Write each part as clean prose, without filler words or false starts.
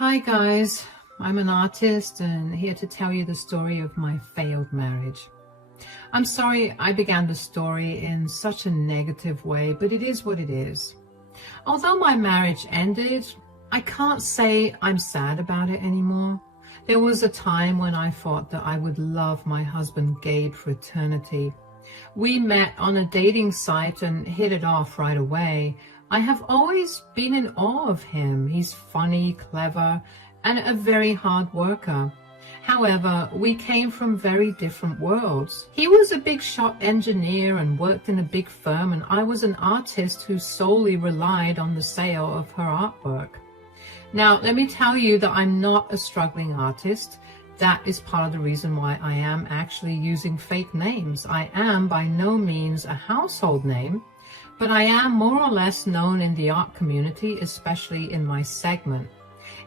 Hi guys, I'm an artist and here to tell you the story of my failed marriage. I'm sorry I began the story in such a negative way, but it is what it is. Although my marriage ended, I can't say I'm sad about it anymore. There was a time when I thought that I would love my husband Gabe for eternity. We met on a dating site and hit it off right away. I have always been in awe of him. He's funny, clever, and a very hard worker. However, we came from very different worlds. He was a big shop engineer and worked in a big firm, and I was an artist who solely relied on the sale of her artwork. Now, let me tell you that I'm not a struggling artist. That is part of the reason why I am actually using fake names. I am by no means a household name, but I am more or less known in the art community, especially in my segment.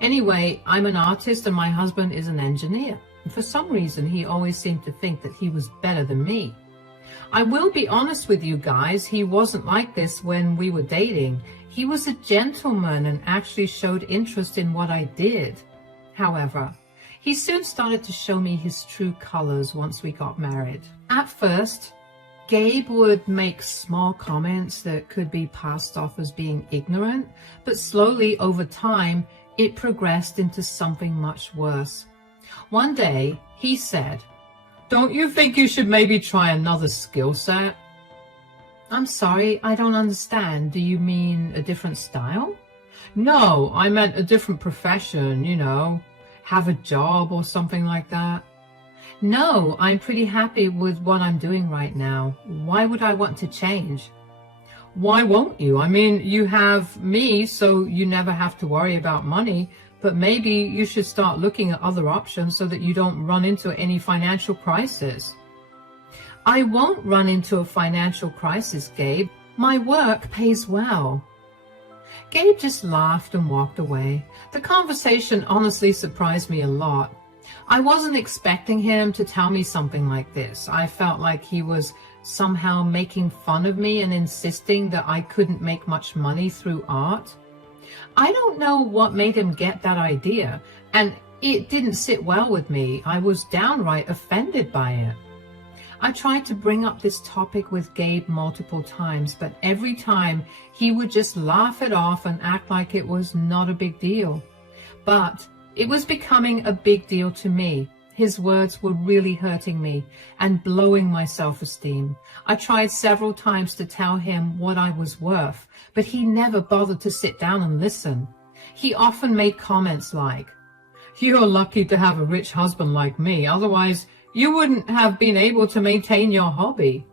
Anyway, I'm an artist and my husband is an engineer. And for some reason, he always seemed to think that he was better than me. I will be honest with you guys, he wasn't like this when we were dating. He was a gentleman and actually showed interest in what I did. However, he soon started to show me his true colors once we got married. At first, Gabe would make small comments that could be passed off as being ignorant, but slowly over time, it progressed into something much worse. One day, he said, "Don't you think you should maybe try another skill set?" I'm sorry, I don't understand. Do you mean a different style? No, I meant a different profession, have a job or something like that. No, I'm pretty happy with what I'm doing right now. Why would I want to change? Why won't you? I mean, you have me, so you never have to worry about money, but maybe you should start looking at other options so that you don't run into any financial crisis. I won't run into a financial crisis, Gabe. My work pays well. Gabe just laughed and walked away. The conversation honestly surprised me a lot. I wasn't expecting him to tell me something like this. I felt like he was somehow making fun of me and insisting that I couldn't make much money through art. I don't know what made him get that idea, and it didn't sit well with me. I was downright offended by it. I tried to bring up this topic with Gabe multiple times, but every time he would just laugh it off and act like it was not a big deal. But it was becoming a big deal to me. His words were really hurting me and blowing my self-esteem. I tried several times to tell him what I was worth, but he never bothered to sit down and listen. He often made comments like, "You're lucky to have a rich husband like me, otherwise you wouldn't have been able to maintain your hobby."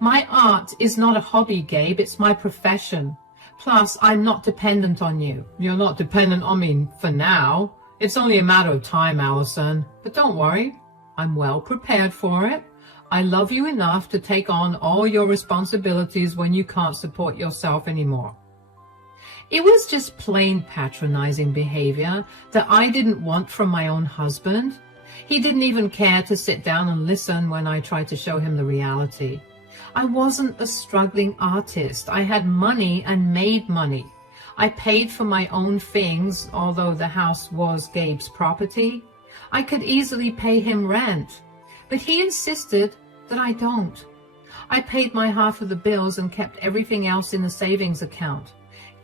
My art is not a hobby, Gabe, it's my profession. Plus, I'm not dependent on you. You're not dependent on me for now. It's only a matter of time, Allison. But don't worry, I'm well prepared for it. I love you enough to take on all your responsibilities when you can't support yourself anymore. It was just plain patronizing behavior that I didn't want from my own husband. He didn't even care to sit down and listen when I tried to show him the reality. I wasn't a struggling artist. I had money and made money. I paid for my own things, although the house was Gabe's property. I could easily pay him rent, but he insisted that I don't. I paid my half of the bills and kept everything else in the savings account.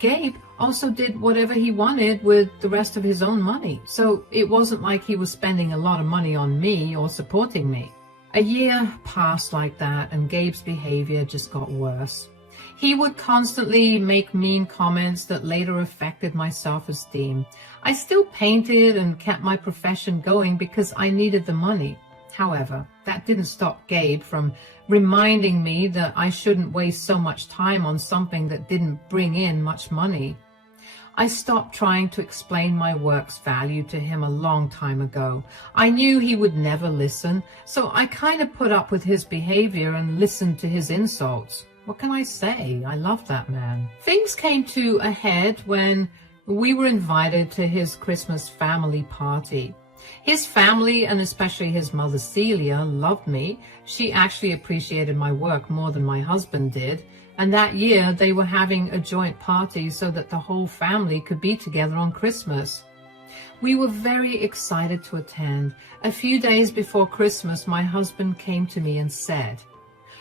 Gabe also did whatever he wanted with the rest of his own money, so it wasn't like he was spending a lot of money on me or supporting me. A year passed like that, and Gabe's behavior just got worse. He would constantly make mean comments that later affected my self-esteem. I still painted and kept my profession going because I needed the money. However, that didn't stop Gabe from reminding me that I shouldn't waste so much time on something that didn't bring in much money. I stopped trying to explain my work's value to him a long time ago. I knew he would never listen, so I kind of put up with his behavior and listened to his insults. What can I say? I love that man. Things came to a head when we were invited to his Christmas family party. His family, and especially his mother Celia, loved me. She actually appreciated my work more than my husband did. And that year they were having a joint party so that the whole family could be together on Christmas. We were very excited to attend. A few days before Christmas, my husband came to me and said,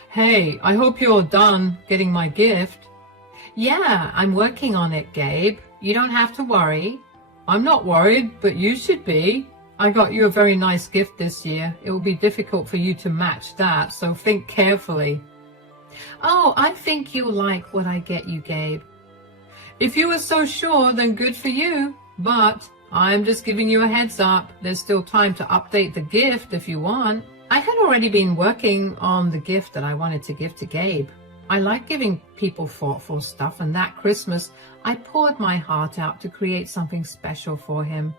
"Hey, I hope you're done getting my gift." "Yeah, I'm working on it, Gabe. You don't have to worry." "I'm not worried, but you should be. I got you a very nice gift this year. It will be difficult for you to match that, so think carefully." "Oh, I think you'll like what I get you, Gabe." "If you were so sure, then good for you. But I'm just giving you a heads up. There's still time to update the gift if you want." I had already been working on the gift that I wanted to give to Gabe. I like giving people thoughtful stuff, and that Christmas I poured my heart out to create something special for him.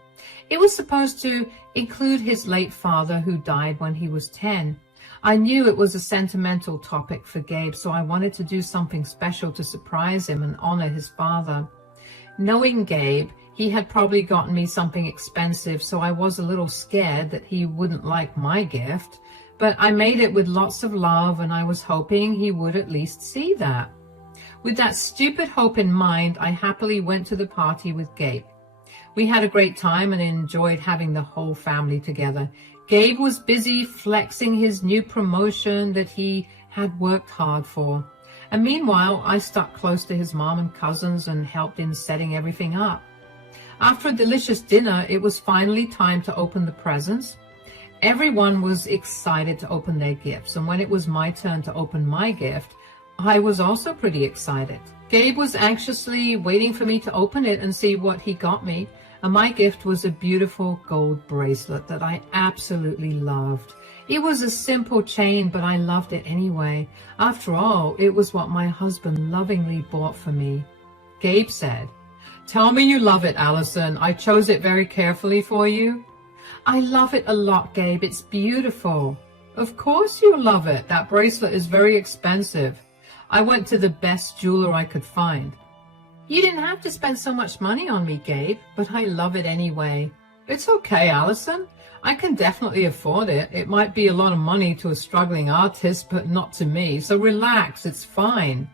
It was supposed to include his late father, who died when he was 10. I knew it was a sentimental topic for Gabe, so I wanted to do something special to surprise him and honor his father. Knowing Gabe, he had probably gotten me something expensive, so I was a little scared that he wouldn't like my gift. But I made it with lots of love, and I was hoping he would at least see that. With that stupid hope in mind, I happily went to the party with Gabe. We had a great time and enjoyed having the whole family together. Gabe was busy flexing his new promotion that he had worked hard for. And meanwhile, I stuck close to his mom and cousins and helped in setting everything up. After a delicious dinner, it was finally time to open the presents. Everyone was excited to open their gifts, and when it was my turn to open my gift, I was also pretty excited. Gabe was anxiously waiting for me to open it and see what he got me, and my gift was a beautiful gold bracelet that I absolutely loved. It was a simple chain, but I loved it anyway. After all, it was what my husband lovingly bought for me. Gabe said, "Tell me you love it, Allison. I chose it very carefully for you." "I love it a lot, Gabe. It's beautiful." "Of course you love it. That bracelet is very expensive. I went to the best jeweler I could find." "You didn't have to spend so much money on me, Gabe, but I love it anyway." "It's okay, Allison. I can definitely afford it. It might be a lot of money to a struggling artist, but not to me. So relax, it's fine."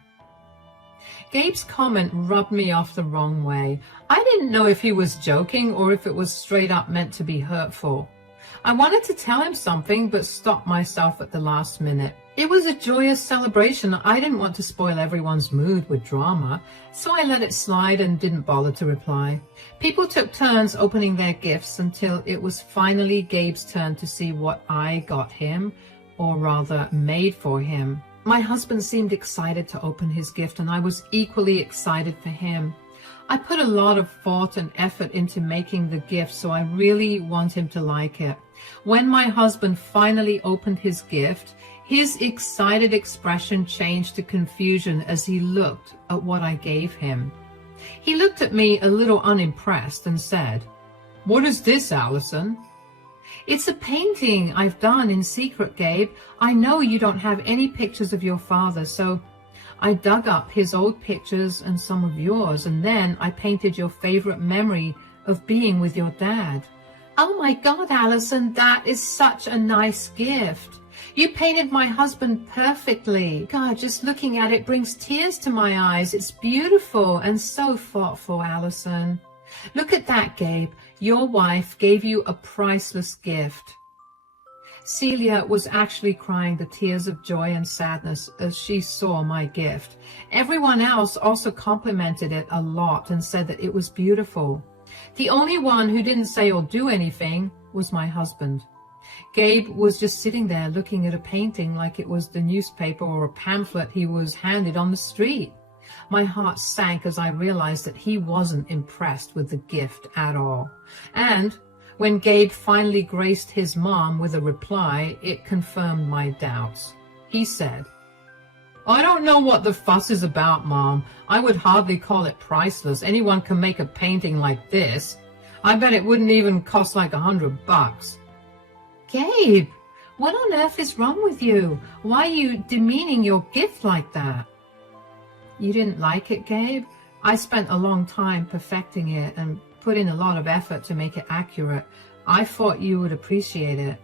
Gabe's comment rubbed me off the wrong way. I didn't know if he was joking or if it was straight up meant to be hurtful. I wanted to tell him something, but stopped myself at the last minute. It was a joyous celebration. I didn't want to spoil everyone's mood with drama, so I let it slide and didn't bother to reply. People took turns opening their gifts until it was finally Gabe's turn to see what I got him, or rather made for him. My husband seemed excited to open his gift, and I was equally excited for him. I put a lot of thought and effort into making the gift, so I really want him to like it. When my husband finally opened his gift, his excited expression changed to confusion as he looked at what I gave him. He looked at me a little unimpressed and said, "What is this, Allison?" "It's a painting I've done in secret, Gabe. I know you don't have any pictures of your father, so I dug up his old pictures and some of yours, and then I painted your favorite memory of being with your dad." "Oh my God, Allison, that is such a nice gift. You painted my husband perfectly. God, just looking at it brings tears to my eyes. It's beautiful and so thoughtful, Allison. Look at that, Gabe. Your wife gave you a priceless gift." Celia was actually crying the tears of joy and sadness as she saw my gift. Everyone else also complimented it a lot and said that it was beautiful. The only one who didn't say or do anything was my husband. Gabe was just sitting there looking at a painting like it was the newspaper or a pamphlet he was handed on the street. My heart sank as I realized that he wasn't impressed with the gift at all. And when Gabe finally graced his mom with a reply, it confirmed my doubts. He said, "I don't know what the fuss is about, Mom. I would hardly call it priceless. Anyone can make a painting like this. I bet it wouldn't even cost like $100. "Gabe, what on earth is wrong with you? Why are you demeaning your gift like that?" "You didn't like it, Gabe? I spent a long time perfecting it and put in a lot of effort to make it accurate. I thought you would appreciate it."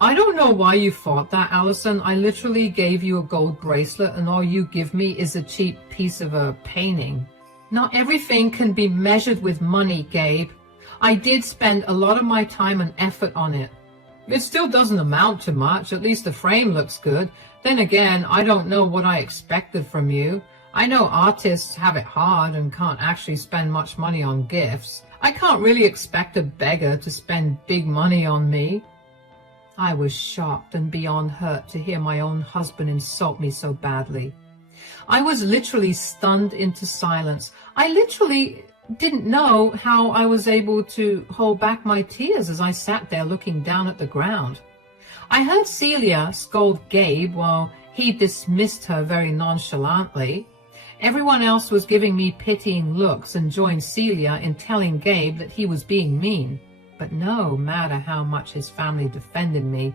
"I don't know why you thought that, Allison. I literally gave you a gold bracelet and all you give me is a cheap piece of a painting." "Not everything can be measured with money, Gabe. I did spend a lot of my time and effort on it. It still doesn't amount to much, at least the frame looks good. Then again, I don't know what I expected from you. I know artists have it hard and can't actually spend much money on gifts. I can't really expect a beggar to spend big money on me. I was shocked and beyond hurt to hear my own husband insult me so badly. I was literally stunned into silence. I literally didn't know how I was able to hold back my tears as I sat there looking down at the ground. I heard Celia scold Gabe while he dismissed her very nonchalantly. Everyone else was giving me pitying looks and joined Celia in telling Gabe that he was being mean. But no matter how much his family defended me,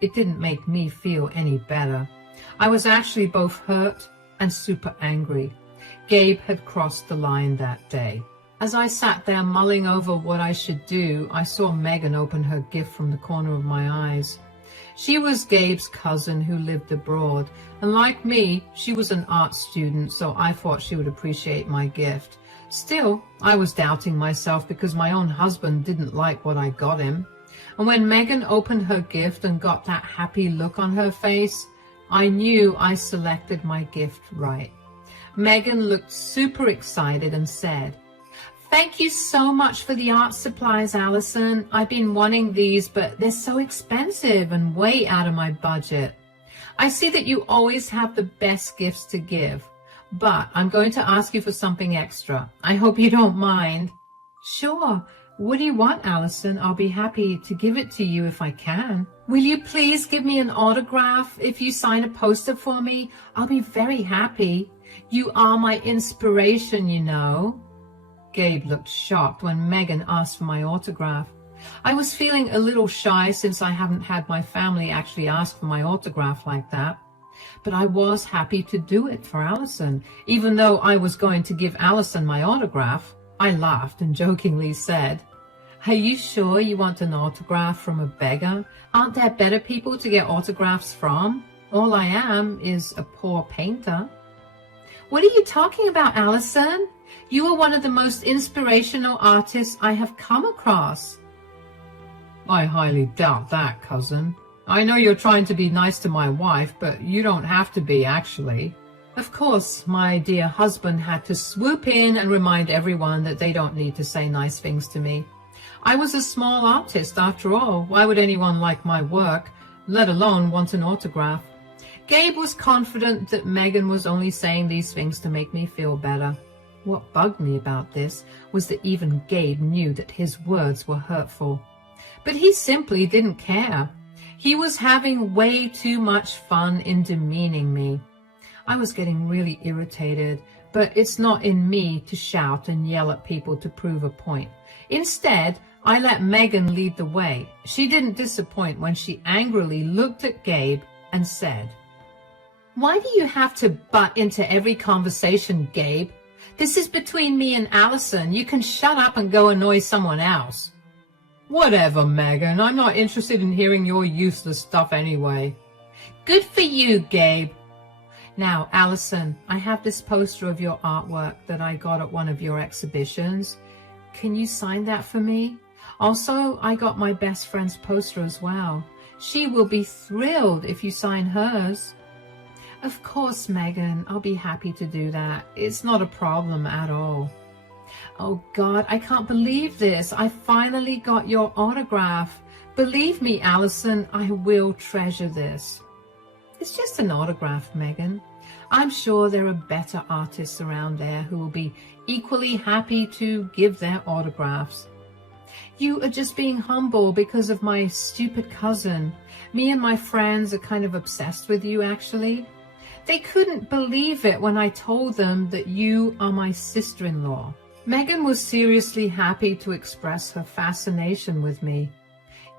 it didn't make me feel any better. I was actually both hurt and super angry. Gabe had crossed the line that day. As I sat there mulling over what I should do, I saw Megan open her gift from the corner of my eyes. She was Gabe's cousin who lived abroad, and like me, she was an art student, so I thought she would appreciate my gift. Still, I was doubting myself because my own husband didn't like what I got him. And when Megan opened her gift and got that happy look on her face, I knew I selected my gift right. Megan looked super excited and said, "Thank you so much for the art supplies, Allison. I've been wanting these, but they're so expensive and way out of my budget. I see that you always have the best gifts to give, but I'm going to ask you for something extra. I hope you don't mind." "Sure. What do you want, Allison? I'll be happy to give it to you if I can." "Will you please give me an autograph? If you sign a poster for me, I'll be very happy. You are my inspiration, you know." Gabe looked shocked when Megan asked for my autograph. I was feeling a little shy since I haven't had my family actually ask for my autograph like that. But I was happy to do it for Allison. Even though I was going to give Allison my autograph, I laughed and jokingly said, "Are you sure you want an autograph from a beggar? Aren't there better people to get autographs from? All I am is a poor painter." "What are you talking about, Allison? You are one of the most inspirational artists I have come across." "I highly doubt that, cousin. I know you're trying to be nice to my wife, but you don't have to be, actually." Of course, my dear husband had to swoop in and remind everyone that they don't need to say nice things to me. I was a small artist, after all. Why would anyone like my work, let alone want an autograph? Gabe was confident that Megan was only saying these things to make me feel better. What bugged me about this was that even Gabe knew that his words were hurtful. But he simply didn't care. He was having way too much fun in demeaning me. I was getting really irritated, but it's not in me to shout and yell at people to prove a point. Instead, I let Megan lead the way. She didn't disappoint when she angrily looked at Gabe and said, "Why do you have to butt into every conversation, Gabe? This is between me and Allison. You can shut up and go annoy someone else." "Whatever, Megan. I'm not interested in hearing your useless stuff anyway." "Good for you, Gabe. Now, Allison, I have this poster of your artwork that I got at one of your exhibitions. Can you sign that for me? Also, I got my best friend's poster as well. She will be thrilled if you sign hers." "Of course, Megan. I'll be happy to do that. It's not a problem at all." "Oh, God, I can't believe this. I finally got your autograph. Believe me, Allison, I will treasure this." "It's just an autograph, Megan. I'm sure there are better artists around there who will be equally happy to give their autographs." "You are just being humble because of my stupid cousin. Me and my friends are kind of obsessed with you, actually. They couldn't believe it when I told them that you are my sister-in-law." Megan was seriously happy to express her fascination with me.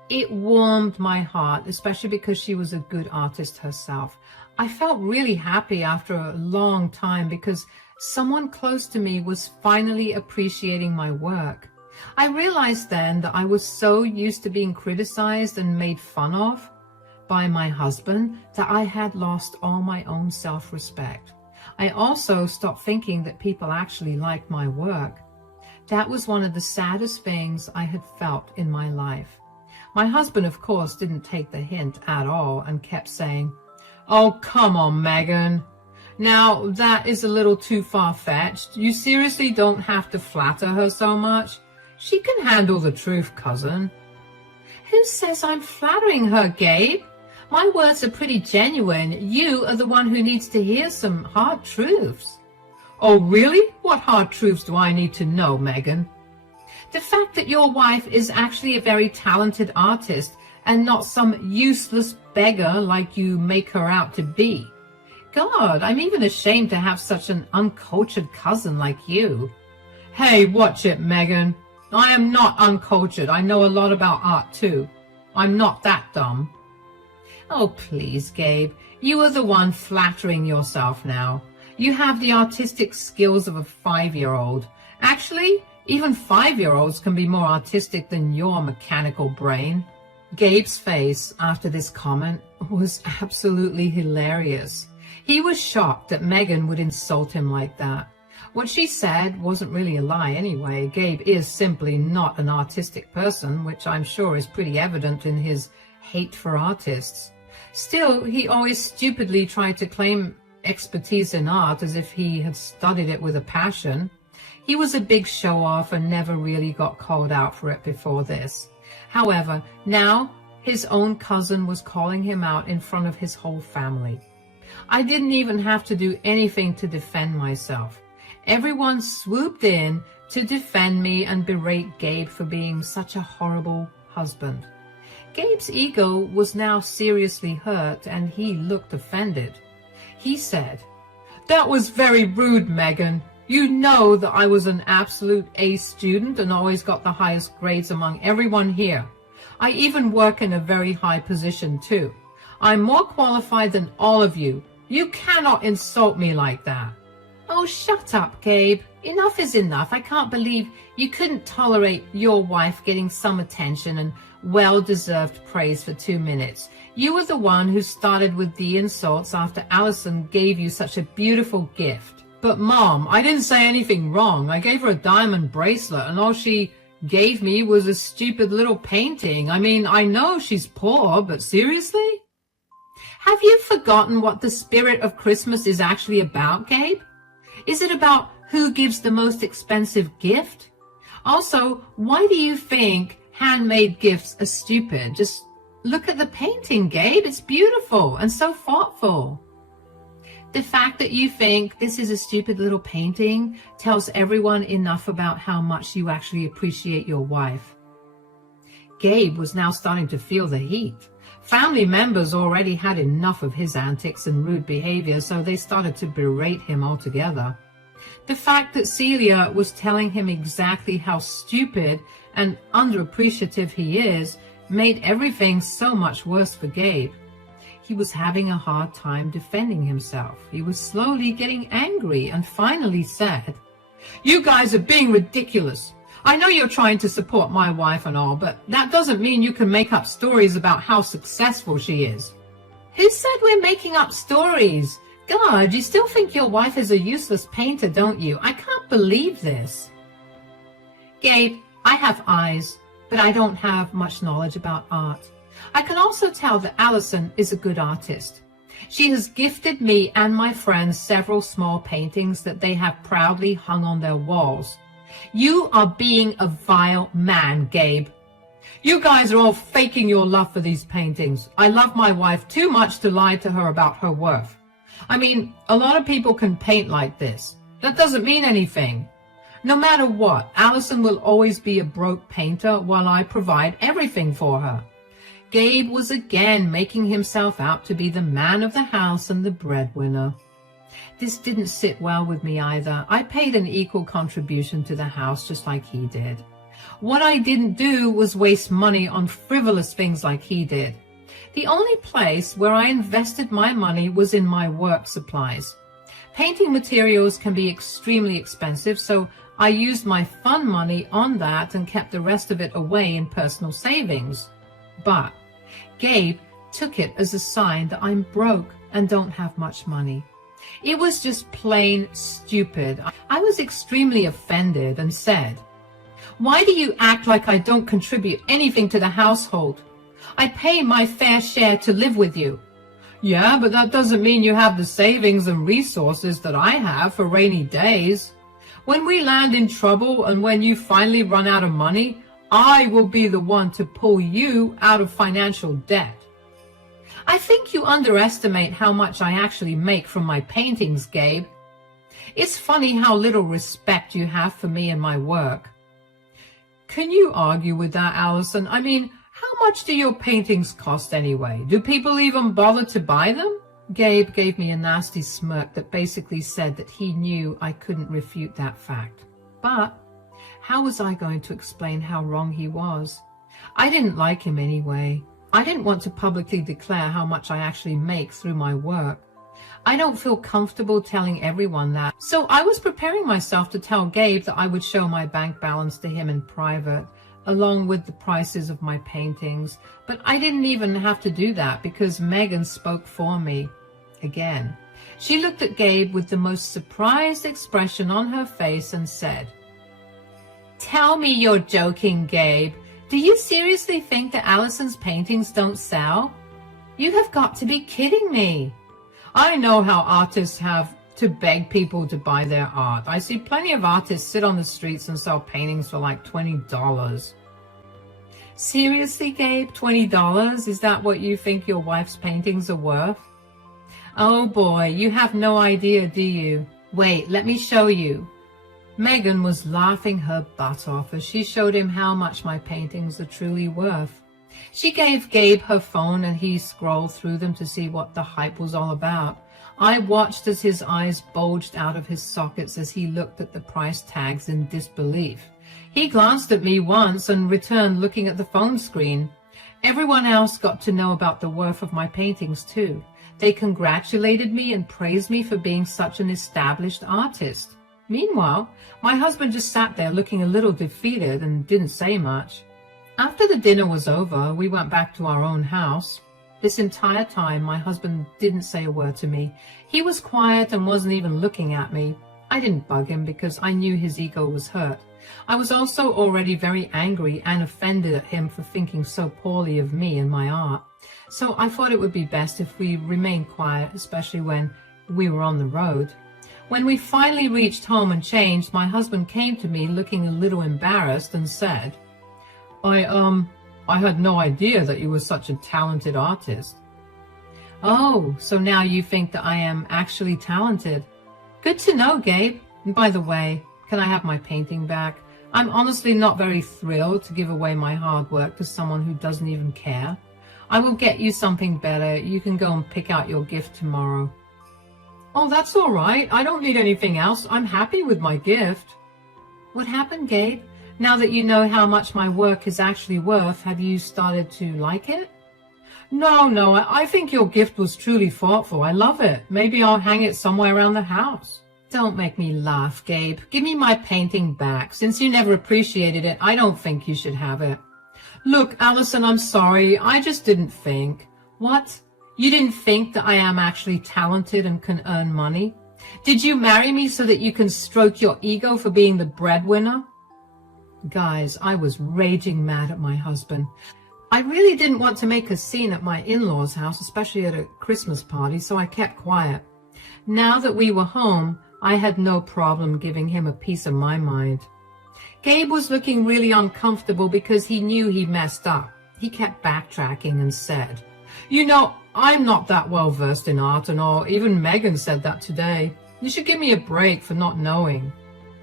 It warmed my heart, especially because she was a good artist herself. I felt really happy after a long time because someone close to me was finally appreciating my work. I realized then that I was so used to being criticized and made fun of by my husband that I had lost all my own self-respect. I also stopped thinking that people actually liked my work. That was one of the saddest things I had felt in my life. My husband, of course, didn't take the hint at all and kept saying, "Oh, come on, Megan. Now, that is a little too far-fetched. You seriously don't have to flatter her so much. She can handle the truth, cousin." Who says I'm flattering her, Gabe? My words are pretty genuine. You are the one who needs to hear some hard truths. Oh, really? What hard truths do I need to know, Megan? The fact that your wife is actually a very talented artist and not some useless beggar like you make her out to be. God, I'm even ashamed to have such an uncultured cousin like you. Hey, watch it, Megan. I am not uncultured. I know a lot about art too. I'm not that dumb. Oh, please, Gabe. You are the one flattering yourself now. You have the artistic skills of a 5-year-old. Actually, even 5-year-olds can be more artistic than your mechanical brain. Gabe's face after this comment was absolutely hilarious. He was shocked that Megan would insult him like that. What she said wasn't really a lie anyway. Gabe is simply not an artistic person, which I'm sure is pretty evident in his hate for artists. Still, he always stupidly tried to claim expertise in art as if he had studied it with a passion. He was a big show-off and never really got called out for it before this. However, now his own cousin was calling him out in front of his whole family. I didn't even have to do anything to defend myself. Everyone swooped in to defend me and berate Gabe for being such a horrible husband. Gabe's ego was now seriously hurt and he looked offended. He said, "That was very rude, Megan. You know that I was an absolute A student and always got the highest grades among everyone here. I even work in a very high position too. I'm more qualified than all of you. You cannot insult me like that." Oh, shut up, Gabe. Enough is enough. I can't believe you couldn't tolerate your wife getting some attention and well-deserved praise for 2 minutes. You were the one who started with the insults after Allison gave you such a beautiful gift. But Mom, I didn't say anything wrong. I gave her a diamond bracelet and all she gave me was a stupid little painting. I mean, I know she's poor, but seriously? Have you forgotten what the spirit of Christmas is actually about, Gabe? Is it about who gives the most expensive gift? Also, why do you think handmade gifts are stupid? Just look at the painting, Gabe. It's beautiful and so thoughtful. The fact that you think this is a stupid little painting tells everyone enough about how much you actually appreciate your wife. Gabe was now starting to feel the heat. Family members already had enough of his antics and rude behavior, so they started to berate him altogether. The fact that Celia was telling him exactly how stupid and underappreciative he is made everything so much worse for Gabe. He was having a hard time defending himself. He was slowly getting angry and finally said, "You guys are being ridiculous. I know you're trying to support my wife and all, but that doesn't mean you can make up stories about how successful she is." Who said we're making up stories? God, you still think your wife is a useless painter, don't you? I can't believe this. Gabe, I have eyes, but I don't have much knowledge about art. I can also tell that Allison is a good artist. She has gifted me and my friends several small paintings that they have proudly hung on their walls. You are being a vile man, Gabe. You guys are all faking your love for these paintings. I love my wife too much to lie to her about her worth. I mean, a lot of people can paint like this. That doesn't mean anything. No matter what, Allison will always be a broke painter while I provide everything for her. Gabe was again making himself out to be the man of the house and the breadwinner. This didn't sit well with me either. I paid an equal contribution to the house just like he did. What I didn't do was waste money on frivolous things like he did. The only place where I invested my money was in my work supplies. Painting materials can be extremely expensive, so I used my fun money on that and kept the rest of it away in personal savings. But Gabe took it as a sign that I'm broke and don't have much money. It was just plain stupid. I was extremely offended and said, Why do you act like I don't contribute anything to the household? I pay my fair share to live with you. Yeah, but that doesn't mean you have the savings and resources that I have for rainy days. When we land in trouble and when you finally run out of money, I will be the one to pull you out of financial debt. I think you underestimate how much I actually make from my paintings, Gabe. It's funny how little respect you have for me and my work. Can you argue with that, Allison? I mean, how much do your paintings cost anyway? Do people even bother to buy them? Gabe gave me a nasty smirk that basically said that he knew I couldn't refute that fact. But how was I going to explain how wrong he was? I didn't like him anyway. I didn't want to publicly declare how much I actually make through my work. I don't feel comfortable telling everyone that. So I was preparing myself to tell Gabe that I would show my bank balance to him in private, along with the prices of my paintings. But I didn't even have to do that because Megan spoke for me. Again, she looked at Gabe with the most surprised expression on her face and said, "Tell me you're joking, Gabe. Do you seriously think that Allison's paintings don't sell? You have got to be kidding me. I know how artists have to beg people to buy their art. I see plenty of artists sit on the streets and sell paintings for like $20. Seriously, Gabe, $20? Is that what you think your wife's paintings are worth? Oh boy, you have no idea, do you? Wait, let me show you." Megan was laughing her butt off as she showed him how much my paintings are truly worth. She gave Gabe her phone and he scrolled through them to see what the hype was all about. I watched as his eyes bulged out of his sockets as he looked at the price tags in disbelief. He glanced at me once and returned looking at the phone screen. Everyone else got to know about the worth of my paintings too. They congratulated me and praised me for being such an established artist. Meanwhile, my husband just sat there looking a little defeated and didn't say much. After the dinner was over, we went back to our own house. This entire time, my husband didn't say a word to me. He was quiet and wasn't even looking at me. I didn't bug him because I knew his ego was hurt. I was also already very angry and offended at him for thinking so poorly of me and my art. So I thought it would be best if we remained quiet, especially when we were on the road. When we finally reached home and changed, my husband came to me looking a little embarrassed and said, I had no idea that you were such a talented artist." "Oh, so now you think that I am actually talented. Good to know, Gabe. And by the way, can I have my painting back? I'm honestly not very thrilled to give away my hard work to someone who doesn't even care. I will get you something better. You can go and pick out your gift tomorrow." "Oh, that's all right. I don't need anything else. I'm happy with my gift." "What happened, Gabe? Now that you know how much my work is actually worth, have you started to like it?" No, I think your gift was truly thoughtful. I love it. Maybe I'll hang it somewhere around the house." "Don't make me laugh, Gabe. Give me my painting back. Since you never appreciated it, I don't think you should have it." "Look, Allison, I'm sorry. I just didn't think." "What? You didn't think that I am actually talented and can earn money? Did you marry me so that you can stroke your ego for being the breadwinner?" Guys, I was raging mad at my husband. I really didn't want to make a scene at my in-laws' house, especially at a Christmas party, so I kept quiet. Now that we were home, I had no problem giving him a piece of my mind. Gabe was looking really uncomfortable because he knew he messed up. He kept backtracking and said, I'm not that well versed in art and all. Even Megan said that today. You should give me a break for not knowing."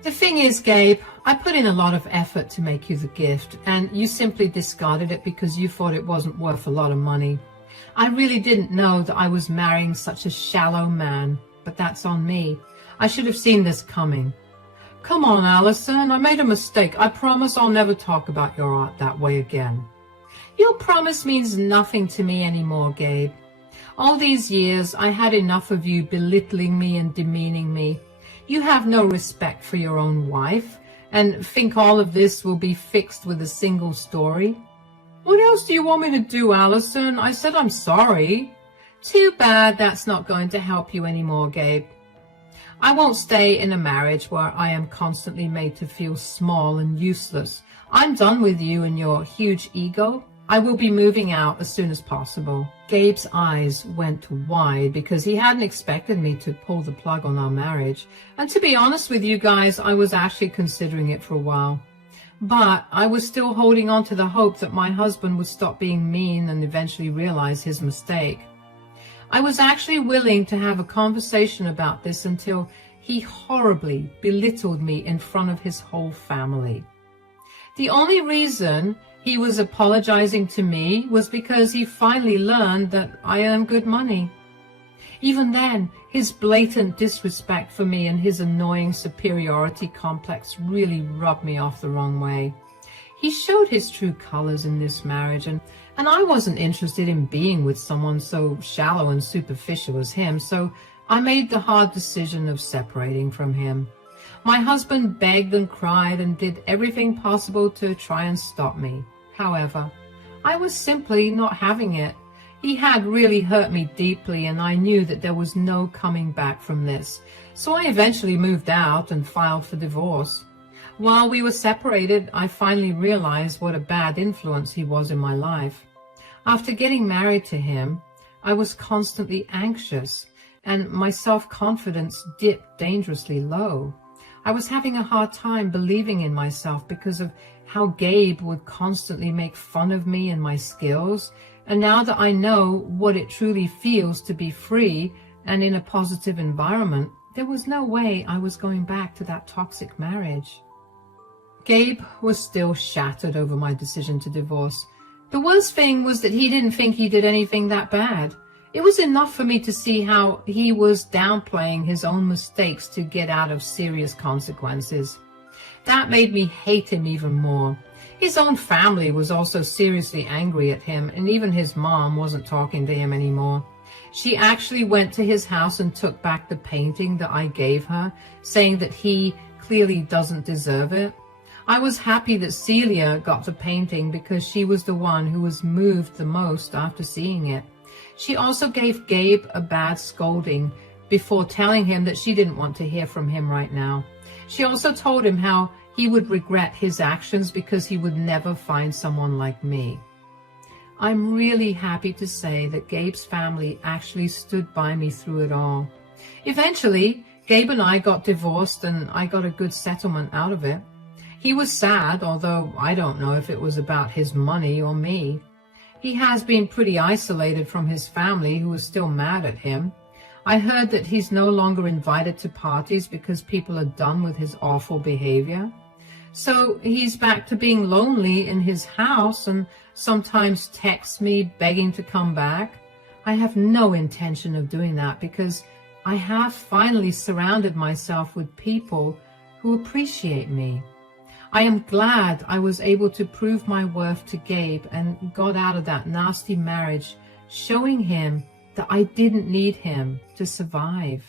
"The thing is, Gabe, I put in a lot of effort to make you the gift, and you simply discarded it because you thought it wasn't worth a lot of money. I really didn't know that I was marrying such a shallow man, but that's on me. I should have seen this coming." "Come on, Allison, I made a mistake. I promise I'll never talk about your art that way again." "Your promise means nothing to me anymore, Gabe. All these years, I had enough of you belittling me and demeaning me. You have no respect for your own wife, and think all of this will be fixed with a single story." "What else do you want me to do, Allison? I said I'm sorry." "Too bad that's not going to help you anymore, Gabe. I won't stay in a marriage where I am constantly made to feel small and useless. I'm done with you and your huge ego. I will be moving out as soon as possible. Gabe's eyes went wide because he hadn't expected me to pull the plug on our marriage. And to be honest with you guys, I was actually considering it for a while. But I was still holding on to the hope that my husband would stop being mean and eventually realize his mistake. I was actually willing to have a conversation about this until he horribly belittled me in front of his whole family. The only reason he was apologizing to me was because he finally learned that I earn good money. Even then, his blatant disrespect for me and his annoying superiority complex really rubbed me off the wrong way. He showed his true colors in this marriage, and I wasn't interested in being with someone so shallow and superficial as him, so I made the hard decision of separating from him. My husband begged and cried and did everything possible to try and stop me. However, I was simply not having it. He had really hurt me deeply, and I knew that there was no coming back from this. So I eventually moved out and filed for divorce. While we were separated, I finally realized what a bad influence he was in my life. After getting married to him, I was constantly anxious, and my self-confidence dipped dangerously low. I was having a hard time believing in myself because of how Gabe would constantly make fun of me and my skills. And now that I know what it truly feels to be free and in a positive environment, there was no way I was going back to that toxic marriage. Gabe was still shattered over my decision to divorce. The worst thing was that he didn't think he did anything that bad. It was enough for me to see how he was downplaying his own mistakes to get out of serious consequences. That made me hate him even more. His own family was also seriously angry at him, and even his mom wasn't talking to him anymore. She actually went to his house and took back the painting that I gave her, saying that he clearly doesn't deserve it. I was happy that Celia got the painting because she was the one who was moved the most after seeing it. She also gave Gabe a bad scolding before telling him that she didn't want to hear from him right now. She also told him how he would regret his actions because he would never find someone like me. I'm really happy to say that Gabe's family actually stood by me through it all. Eventually, Gabe and I got divorced, and I got a good settlement out of it. He was sad, although I don't know if it was about his money or me. He has been pretty isolated from his family, who is still mad at him. I heard that he's no longer invited to parties because people are done with his awful behavior. So he's back to being lonely in his house and sometimes texts me begging to come back. I have no intention of doing that because I have finally surrounded myself with people who appreciate me. I am glad I was able to prove my worth to Gabe and got out of that nasty marriage, showing him that I didn't need him to survive.